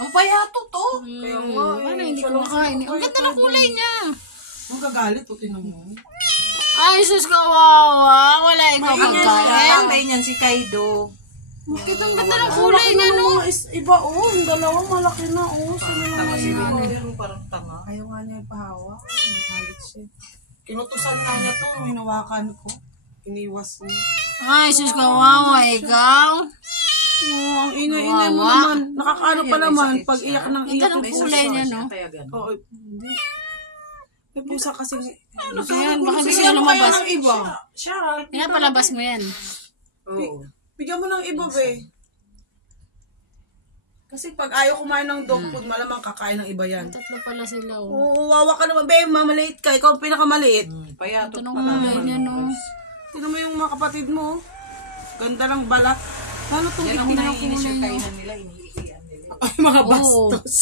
Ang payato to. Kaya nga, Ano, hindi ko makain. Ang ganda ng kulay niya. Ang gagalit, o tinan mo. Ay, sus, kawawa. Wala ikaw pagkain. Tatay niyan si Kaido. Bakit ang ganda ng kulay niya, no? Iba, yung dalawang malaki na, Sino Tama si naman Kaido, parang tanga. Ayaw nga niya ipahawa. Galit siya. Kinutusan nga niya to, hinawakan ko. Iniwas niya. Ay, sus, kawawa. Ikaw. Ang ingay-ingay mo naman. Nakakaano pa naman pag iyak ng Ganda iyak. ng kulay niya, no? Kaya gano'n. Oo, hindi. May pusa kasi. Ano yan? Baka gusto Bigyan niya mo kaya lumabas. ng iba. Pinapalabas mo yan. Oo. Bigyan mo ng iba, be. Kasi pag ayaw kumain ng dog food, malamang kakain ng iba yan. Tatlo pala sila, oh. Oo, wawa ka naman, be. Mamaliit ka. Ikaw ang pinakamaliit. Payato Ito ng pa kulay niya, no? Tignan mo yung mga kapatid mo. Ganda ng balat. Ano itong Yan ang itim ng naiinis kulay yung niya? kainan nila, iniiiyan nila. Ay, mga Oo. bastos.